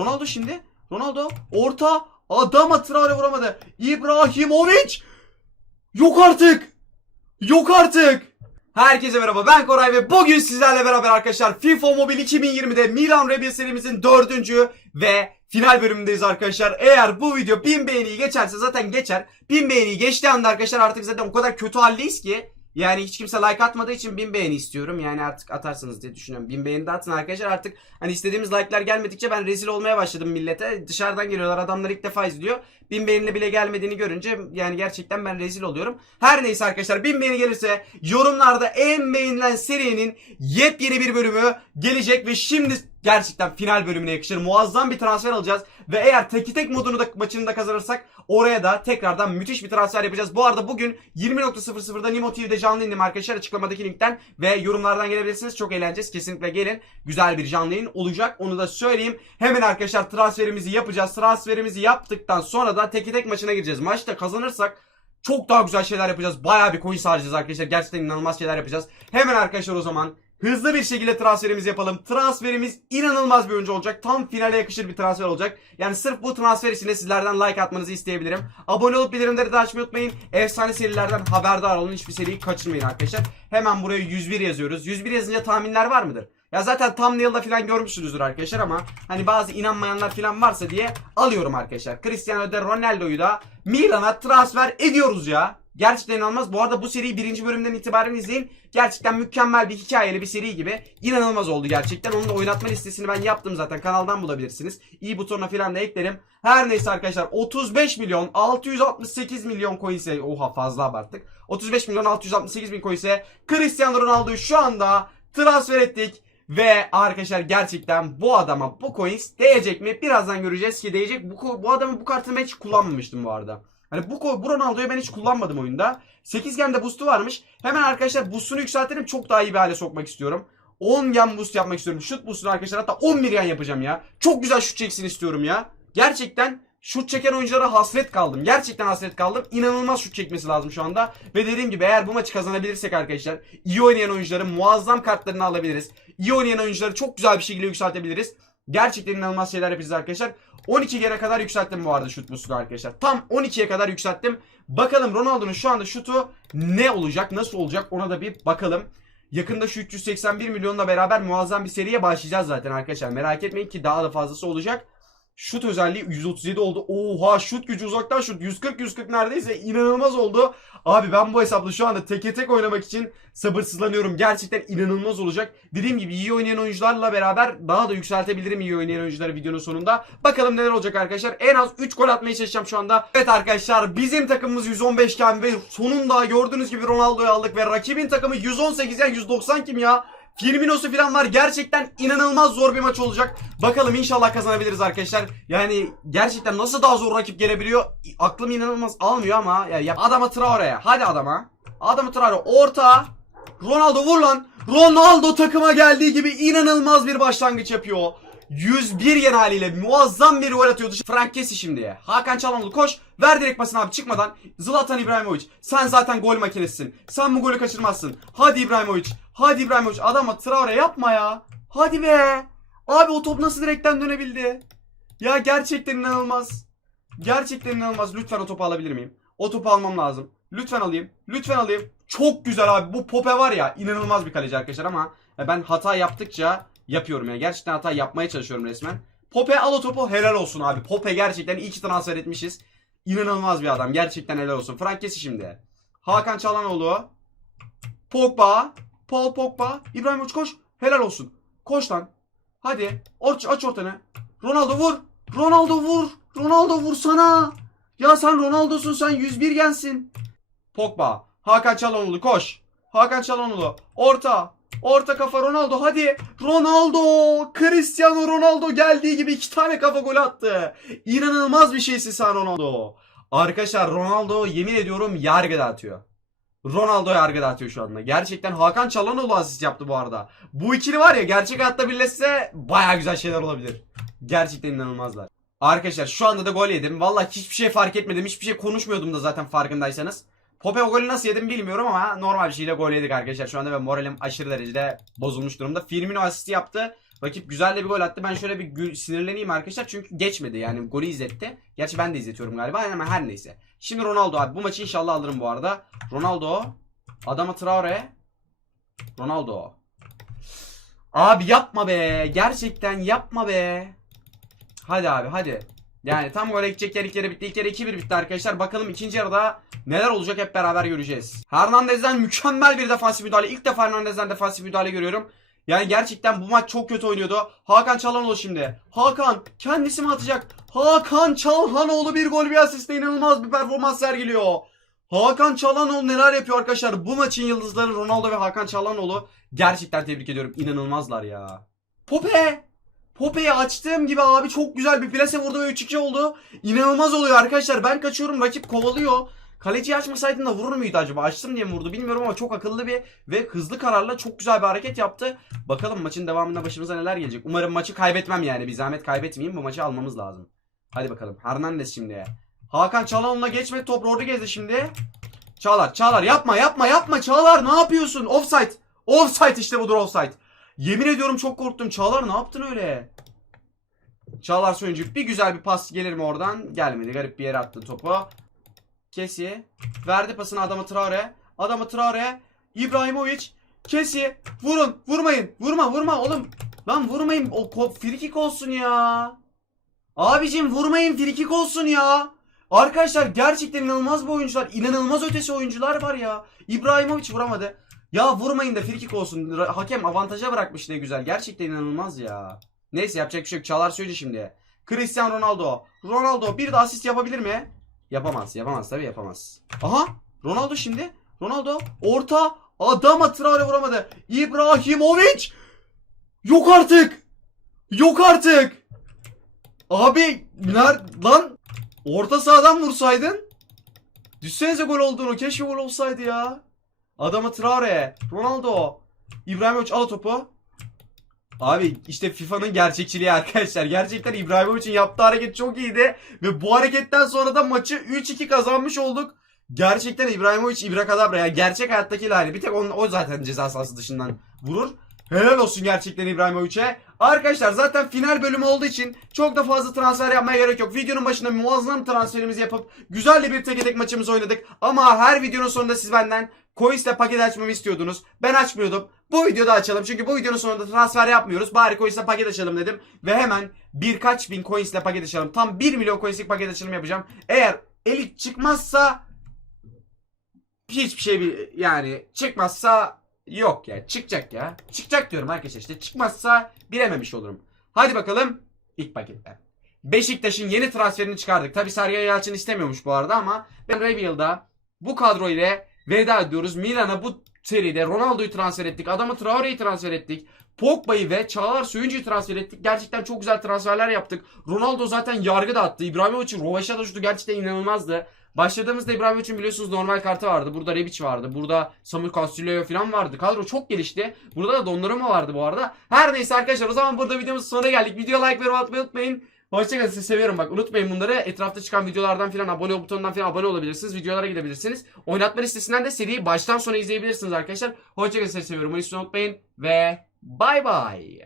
Ronaldo şimdi. Ronaldo orta adama Traore vuramadı. İbrahimovic. Yok artık. Yok artık. Herkese merhaba ben Koray ve bugün sizlerle beraber arkadaşlar FIFA Mobile 2020'de Milan Rebel serimizin dördüncü ve final bölümündeyiz arkadaşlar. Eğer bu video 1000 beğeniyi geçerse zaten geçer. 1000 beğeniyi geçtiği anda arkadaşlar artık zaten o kadar kötü haldeyiz ki yani hiç kimse like atmadığı için 1000 beğeni istiyorum. Yani artık atarsınız diye düşünüyorum. 1000 beğeni de atın arkadaşlar. Artık hani istediğimiz like'lar gelmedikçe ben rezil olmaya başladım millete. Dışarıdan geliyorlar adamlar ilk defa izliyor. 1000 beğenine bile gelmediğini görünce yani gerçekten ben rezil oluyorum. Her neyse arkadaşlar 1000 beğeni gelirse yorumlarda en beğenilen serinin yepyeni bir bölümü gelecek ve şimdi gerçekten final bölümüne yakışır. Muazzam bir transfer alacağız ve eğer teki tek modunu da maçını da kazanırsak oraya da tekrardan müthiş bir transfer yapacağız. Bu arada bugün 20.00'da Nimo TV'de canlı indim arkadaşlar açıklamadaki linkten ve yorumlardan gelebilirsiniz. Çok eğleneceğiz. Kesinlikle gelin. Güzel bir canlı yayın olacak. Onu da söyleyeyim. Hemen arkadaşlar transferimizi yapacağız. Transferimizi yaptıktan sonra da teki tek maçına gireceğiz. Maçta kazanırsak çok daha güzel şeyler yapacağız. Bayağı bir coin harcayacağız arkadaşlar. Gerçekten inanılmaz şeyler yapacağız. Hemen arkadaşlar o zaman hızlı bir şekilde transferimizi yapalım. Transferimiz inanılmaz bir oyuncu olacak. Tam finale yakışır bir transfer olacak. Yani sırf bu transfer için de sizlerden like atmanızı isteyebilirim. Abone olup bildirimleri de açmayı unutmayın. Efsane serilerden haberdar olun. Hiçbir seriyi kaçırmayın arkadaşlar. Hemen buraya 101 yazıyoruz. 101 yazınca tahminler var mıdır? Ya zaten thumbnail'da falan görmüşsünüzdür arkadaşlar ama hani bazı inanmayanlar falan varsa diye alıyorum arkadaşlar. Cristiano de Ronaldo'yu da Milan'a transfer ediyoruz ya. Gerçekten inanılmaz. Bu arada bu seriyi birinci bölümden itibaren izleyin. Gerçekten mükemmel bir hikayeli bir seri gibi. İnanılmaz oldu gerçekten. Onun da oynatma listesini ben yaptım zaten. Kanaldan bulabilirsiniz. İyi butonuna falan da eklerim. Her neyse arkadaşlar 35 milyon 668 milyon coin ise oha fazla abarttık. 35 milyon 668 bin coin ise Cristiano Ronaldo'yu şu anda transfer ettik. Ve arkadaşlar gerçekten bu adama bu coins değecek mi? Birazdan göreceğiz ki değecek. Bu, bu adamın bu kartını hiç kullanmamıştım bu arada. Hani bu, bu Ronaldo'yu ben hiç kullanmadım oyunda. 8 gemde boost'u varmış. Hemen arkadaşlar boost'unu yükseltelim. Çok daha iyi bir hale sokmak istiyorum. 10 gem boost yapmak istiyorum. Şut boost'unu arkadaşlar hatta 11 gen yapacağım ya. Çok güzel şut çeksin istiyorum ya. Gerçekten şut çeken oyunculara hasret kaldım. Gerçekten hasret kaldım. İnanılmaz şut çekmesi lazım şu anda. Ve dediğim gibi eğer bu maçı kazanabilirsek arkadaşlar iyi oynayan oyuncuların muazzam kartlarını alabiliriz. İyi oynayan oyuncuları çok güzel bir şekilde yükseltebiliriz. Gerçekten inanılmaz şeyler yapacağız arkadaşlar. 12 gene kadar yükselttim bu arada şut boostunu arkadaşlar. Tam 12'ye kadar yükselttim. Bakalım Ronaldo'nun şu anda şutu ne olacak, nasıl olacak ona da bir bakalım. Yakında şu 381 milyonla beraber muazzam bir seriye başlayacağız zaten arkadaşlar. Merak etmeyin ki daha da fazlası olacak. Şut özelliği 137 oldu. Oha şut gücü uzaktan şut 140 140 neredeyse inanılmaz oldu. Abi ben bu hesapla şu anda teke tek oynamak için sabırsızlanıyorum. Gerçekten inanılmaz olacak. Dediğim gibi iyi oynayan oyuncularla beraber daha da yükseltebilirim iyi oynayan oyuncuları videonun sonunda. Bakalım neler olacak arkadaşlar. En az 3 gol atmaya çalışacağım şu anda. Evet arkadaşlar bizim takımımız 115 iken ve sonunda gördüğünüz gibi Ronaldo'yu aldık ve rakibin takımı 118 yani 190 kim ya? Firmino'su falan var. Gerçekten inanılmaz zor bir maç olacak. Bakalım inşallah kazanabiliriz arkadaşlar. Yani gerçekten nasıl daha zor rakip gelebiliyor? Aklım inanılmaz almıyor ama ya, ya adama Traore'ye. Hadi adama. Adamı Traore orta. Ronaldo vur lan. Ronaldo takıma geldiği gibi inanılmaz bir başlangıç yapıyor. 101 yen haliyle muazzam bir gol atıyordu. Frank Kessi şimdi. Hakan Çalhanoğlu koş. Ver direkt pasını abi çıkmadan. Zlatan İbrahimovic. Sen zaten gol makinesisin. Sen bu golü kaçırmazsın. Hadi İbrahimovic. Hadi İbrahimovic. Adama Traore yapma ya. Hadi be. Abi o top nasıl direkten dönebildi? Ya gerçekten inanılmaz. Gerçekten inanılmaz. Lütfen o topu alabilir miyim? O topu almam lazım. Lütfen alayım. Lütfen alayım. Çok güzel abi. Bu Pope var ya inanılmaz bir kaleci arkadaşlar ama ya ben hata yaptıkça yapıyorum yani. Gerçekten hata yapmaya çalışıyorum resmen. Pope al o topu helal olsun abi. Pope gerçekten iyi ki transfer etmişiz. İnanılmaz bir adam. Gerçekten helal olsun. Frank Kessi şimdi. Hakan Çalhanoğlu. Pogba. Paul Pogba. İbrahimovic koş. Helal olsun. Koş lan. Hadi. Aç, aç ortanı. Ronaldo vur. Ronaldo vur. Ronaldo vursana. Ya sen Ronaldo'sun sen 101 gensin. Pogba. Hakan Çalhanoğlu koş. Hakan Çalhanoğlu. Orta. Orta kafa Ronaldo hadi. Ronaldo. Cristiano Ronaldo geldiği gibi iki tane kafa gol attı. İnanılmaz bir şeysin sen Ronaldo. Arkadaşlar Ronaldo yemin ediyorum yargı dağıtıyor. Ronaldo yargı dağıtıyor şu anda. Gerçekten Hakan Çalhanoğlu asist yaptı bu arada. Bu ikili var ya gerçek hayatta birleşse baya güzel şeyler olabilir. Gerçekten inanılmazlar. Arkadaşlar şu anda da gol yedim. Vallahi hiçbir şey fark etmedim. Hiçbir şey konuşmuyordum da zaten farkındaysanız. Pope o golü nasıl yedim bilmiyorum ama normal bir şeyle gol yedik arkadaşlar. Şu anda ve moralim aşırı derecede bozulmuş durumda. Firmino asisti yaptı. Rakip güzel de bir gol attı. Ben şöyle bir gü- sinirleneyim arkadaşlar. Çünkü geçmedi yani golü izletti. Gerçi ben de izletiyorum galiba ama her neyse. Şimdi Ronaldo abi. Bu maçı inşallah alırım bu arada. Ronaldo. Adama Traore. Ronaldo. Abi yapma be. Gerçekten yapma be. Hadi abi hadi. Yani tam gole gidecek yer ilk yarı bitti. İlk yarı 2-1 bitti arkadaşlar. Bakalım ikinci yarıda neler olacak hep beraber göreceğiz. Hernandez'den mükemmel bir defansif müdahale. İlk defa Hernandez'den defansif müdahale görüyorum. Yani gerçekten bu maç çok kötü oynuyordu. Hakan Çalhanoğlu şimdi. Hakan kendisi mi atacak? Hakan Çalhanoğlu bir gol bir asistle inanılmaz bir performans sergiliyor. Hakan Çalhanoğlu neler yapıyor arkadaşlar? Bu maçın yıldızları Ronaldo ve Hakan Çalhanoğlu. Gerçekten tebrik ediyorum. İnanılmazlar ya. Pope! Pope'yi açtığım gibi abi çok güzel bir plase vurdu ve 3-2 oldu. İnanılmaz oluyor arkadaşlar. Ben kaçıyorum rakip kovalıyor. Kaleciyi açmasaydın da vurur muydu acaba? Açtım diye mi vurdu bilmiyorum ama çok akıllı bir ve hızlı kararla çok güzel bir hareket yaptı. Bakalım maçın devamında başımıza neler gelecek. Umarım maçı kaybetmem yani. Bir zahmet kaybetmeyeyim. Bu maçı almamız lazım. Hadi bakalım. Hernandez şimdi. Hakan Çalhanoğlu'na geçmedi. Top Rodriguez'de şimdi. Çağlar, Çağlar yapma yapma yapma Çağlar ne yapıyorsun? Offside. Offside işte budur offside. Yemin ediyorum çok korktum. Çağlar ne yaptın öyle? Çağlar Söyüncü bir güzel bir pas gelir mi oradan? Gelmedi. Garip bir yere attı topu. Kesi. Verdi pasını adamı Traore. Adamı Traore. İbrahimovic. Kesi. Vurun. Vurmayın. Vurma vurma oğlum. Lan vurmayın. O ko- frikik olsun ya. Abicim vurmayın frikik olsun ya. Arkadaşlar gerçekten inanılmaz bu oyuncular. İnanılmaz ötesi oyuncular var ya. İbrahimovic vuramadı. Ya vurmayın da frikik olsun. Hakem avantaja bırakmış ne güzel. Gerçekten inanılmaz ya. Neyse yapacak bir şey yok. Çağlar söyleyecek şimdi. Cristiano Ronaldo. Ronaldo bir de asist yapabilir mi? Yapamaz. Yapamaz tabii yapamaz. Aha. Ronaldo şimdi. Ronaldo. Orta. Adama Traore vuramadı. İbrahimovic. Yok artık. Yok artık. Abi ner lan orta sahadan vursaydın. Düşsenize gol olduğunu. Keşke gol olsaydı ya. Adama Traore. Ronaldo. İbrahimovic al topu. Abi işte FIFA'nın gerçekçiliği arkadaşlar. Gerçekten İbrahimovic'in yaptığı hareket çok iyiydi. Ve bu hareketten sonra da maçı 3-2 kazanmış olduk. Gerçekten İbrahimovic İbrakadabra ya. Gerçek hayattaki hali. Bir tek onun, o zaten ceza sahası dışından vurur. Helal olsun gerçekten İbrahimovic'e. Arkadaşlar zaten final bölümü olduğu için çok da fazla transfer yapmaya gerek yok. Videonun başında muazzam transferimizi yapıp güzel de bir tek tek maçımızı oynadık. Ama her videonun sonunda siz benden Coins'le paket açmamı istiyordunuz. Ben açmıyordum. Bu videoda açalım. Çünkü bu videonun sonunda transfer yapmıyoruz. Bari Coins'le paket açalım dedim. Ve hemen birkaç bin Coins'le paket açalım. Tam 1 milyon Coins'lik paket açılımı yapacağım. Eğer elit çıkmazsa hiçbir şey bir yani çıkmazsa yok ya. Çıkacak ya. Çıkacak diyorum arkadaşlar işte. Çıkmazsa bilememiş olurum. Hadi bakalım ilk paketler. Beşiktaş'ın yeni transferini çıkardık. Tabi Sergen Yalçın istemiyormuş bu arada ama ben Reveal'da bu kadro ile veda ediyoruz. Milan'a bu seride Ronaldo'yu transfer ettik. Adamı Traore'yi transfer ettik. Pogba'yı ve Çağlar Söyüncü'yü transfer ettik. Gerçekten çok güzel transferler yaptık. Ronaldo zaten yargı da attı. İbrahimovic'in Rovaşa'da şutu gerçekten inanılmazdı. Başladığımızda İbrahimovic'in biliyorsunuz normal kartı vardı. Burada Rebic vardı. Burada Samuel Castillo falan vardı. Kadro çok gelişti. Burada da Donnarumma vardı bu arada. Her neyse arkadaşlar o zaman burada videomuzun sonuna geldik. Video like ve atmayı unutmayın. Hoşçakalın sizi seviyorum. Bak unutmayın bunları. Etrafta çıkan videolardan filan abone ol butonundan filan abone olabilirsiniz. Videolara gidebilirsiniz. Oynatma listesinden de seriyi baştan sona izleyebilirsiniz arkadaşlar. Hoşçakalın sizi seviyorum. Unutmayın ve bay bay